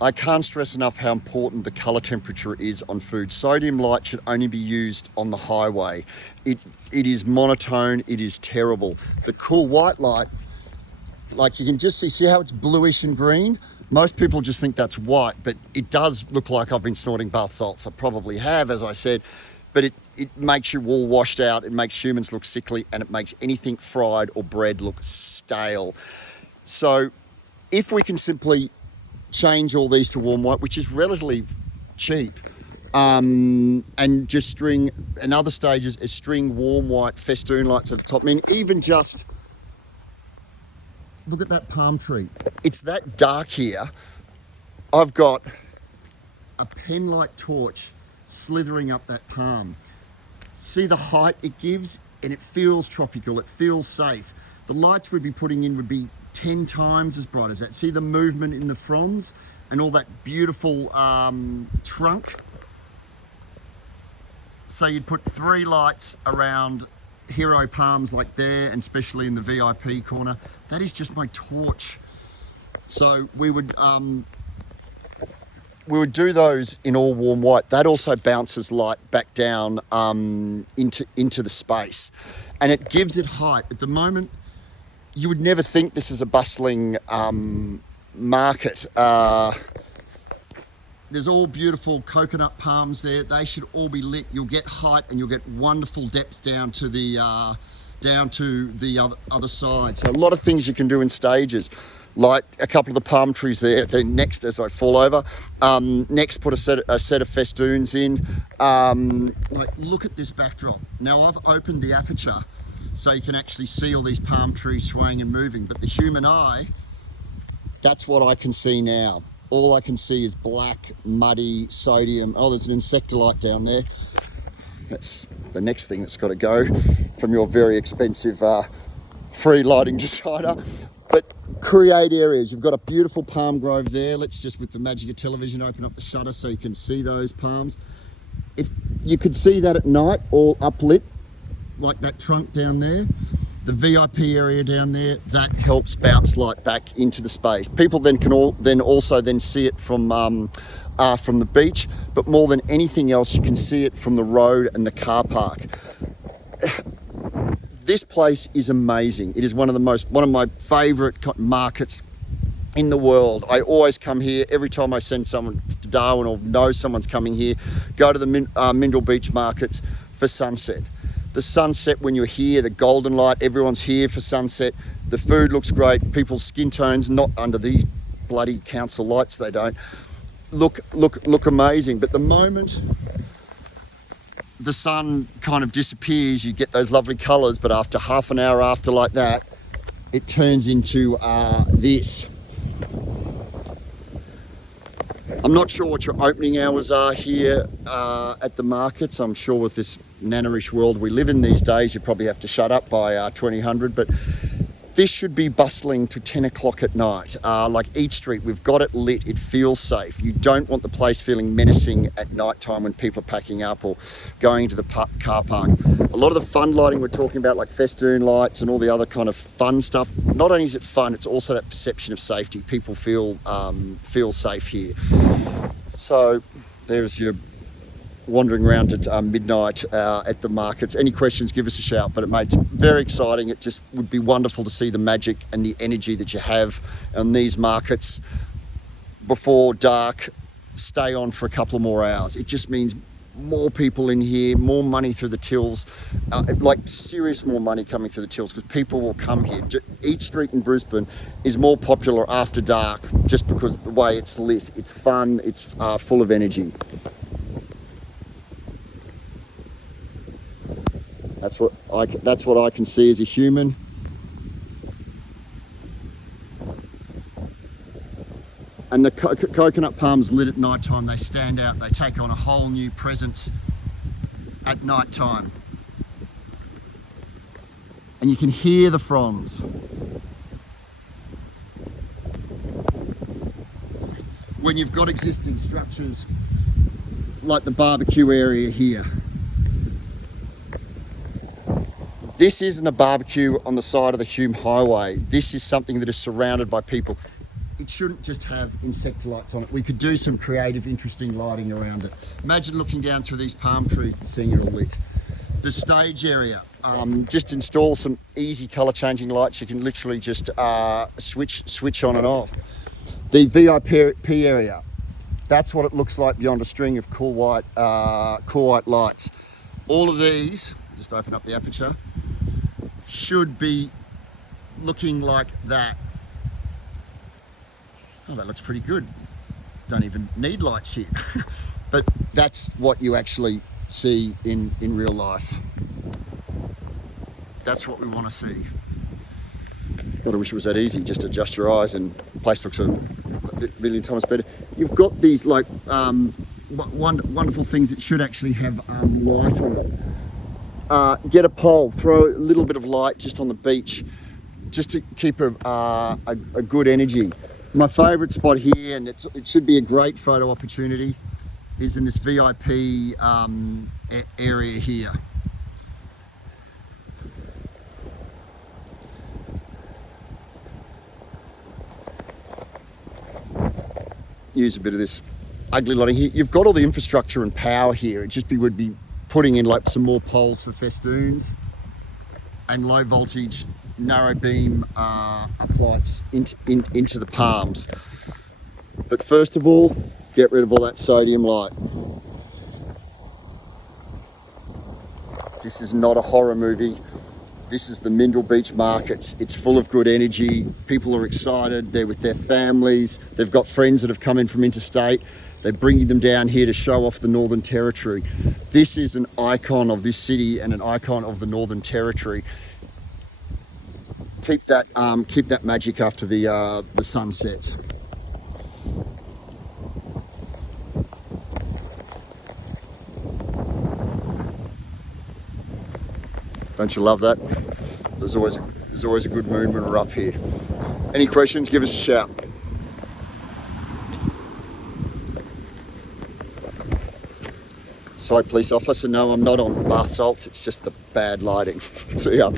I can't stress enough how important the colour temperature is on food. Sodium light should only be used on the highway. It is monotone, it is terrible. The cool white light, like you can just see how it's bluish and green? Most people just think that's white, but it does look like I've been snorting bath salts. I probably have, as I said, but it makes you all washed out, it makes humans look sickly, and it makes anything fried or bread look stale. So if we can simply change all these to warm white, which is relatively cheap, and just string, and other stages is string warm white festoon lights at the top. I mean, even just look at that palm tree. It's that dark here. I've got a pen light torch slithering up that palm. See the height it gives, and it feels tropical, it feels safe. The lights we'd be putting in would be 10 times as bright as that. See the movement in the fronds and all that beautiful trunk? So you'd put 3 lights around hero palms like there, and especially in the VIP corner. That is just my torch. So we would do those in all warm white. That also bounces light back down into the space, and it gives it height. At the moment, you would never think this is a bustling market. There's all beautiful coconut palms there. They should all be lit. You'll get height and you'll get wonderful depth down to the other side. So a lot of things you can do in stages. Like a couple of the palm trees there. Then next, as I fall over, next put a set of festoons in. Like look at this backdrop. Now I've opened the aperture so you can actually see all these palm trees swaying and moving. But the human eye, that's what I can see now. All I can see is black, muddy, sodium. Oh, there's an insectolite down there. That's the next thing that's got to go from your very expensive free lighting decider. But create areas. You've got a beautiful palm grove there. Let's just, with the magic of television, open up the shutter so you can see those palms. If you could see that at night, all uplit, like that trunk down there, the VIP area down there, that helps bounce light back into the space. People then can also see it from the beach, but more than anything else, you can see it from the road and the car park. This place is amazing. It is one of my favourite markets in the world. I always come here every time I send someone to Darwin or know someone's coming here. Go to the Mindil Beach Markets for sunset. The sunset when you're here, the golden light, everyone's here for sunset. The food looks great. People's skin tones, not under these bloody council lights, they don't, look amazing. But the moment the sun kind of disappears, you get those lovely colours, but after half an hour after like that, it turns into this. I'm not sure what your opening hours are here at the markets. I'm sure with this nanorish world we live in these days, you probably have to shut up by 2000, but this should be bustling to 10 o'clock at night. Like Eat Street, we've got it lit, it feels safe. You don't want the place feeling menacing at night time when people are packing up or going to the car park. A lot of the fun lighting we're talking about, like festoon lights and all the other kind of fun stuff, not only is it fun, it's also that perception of safety. People feel safe here. So there's your wandering around at midnight at the markets. Any questions, give us a shout. But it's very exciting. It just would be wonderful to see the magic and the energy that you have on these markets before dark stay on for a couple of more hours. It just means more people in here, more money through the tills, like serious more money coming through the tills, because people will come here. Eat Street in Brisbane is more popular after dark just because of the way it's lit. It's fun, it's full of energy. That's what I can see as a human. And the coconut palms lit at night time, they stand out, they take on a whole new presence at night time. And you can hear the fronds. When you've got existing structures like the barbecue area here. This isn't a barbecue on the side of the Hume Highway. This is something that is surrounded by people. it shouldn't just have insect lights on it. We could do some creative, interesting lighting around it. Imagine looking down through these palm trees and seeing it all lit. The stage area, just install some easy colour changing lights. You can literally just switch on and off. The VIP area, that's what it looks like beyond a string of cool white lights. All of these, just open up the aperture, should be looking like that. Oh, that looks pretty good. Don't even need lights here. But that's what you actually see in real life. That's what we want to see. God, I wish it was that easy. Just adjust your eyes and the place looks a million times better. You've got these like wonderful things that should actually have light on it. Get a pole, throw a little bit of light just on the beach, just to keep a good energy. My favourite spot here, and it should be a great photo opportunity, is in this VIP area here. Use a bit of this ugly lighting here. You've got all the infrastructure and power here. It just would be putting in like some more poles for festoons and low voltage narrow beam uplights into the palms. But first of all, get rid of all that sodium light. This is not a horror movie. This is the Mindil Beach Market. It's full of good energy. People are excited. They're with their families. They've got friends that have come in from interstate. They're bringing them down here to show off the Northern Territory. This is an icon of this city and an icon of the Northern Territory. Keep that magic after the sun sets. Don't you love that? There's always a good moon when we're up here. Any questions? Give us a shout. Sorry, police officer. No, I'm not on bath salts. It's just the bad lighting. See ya.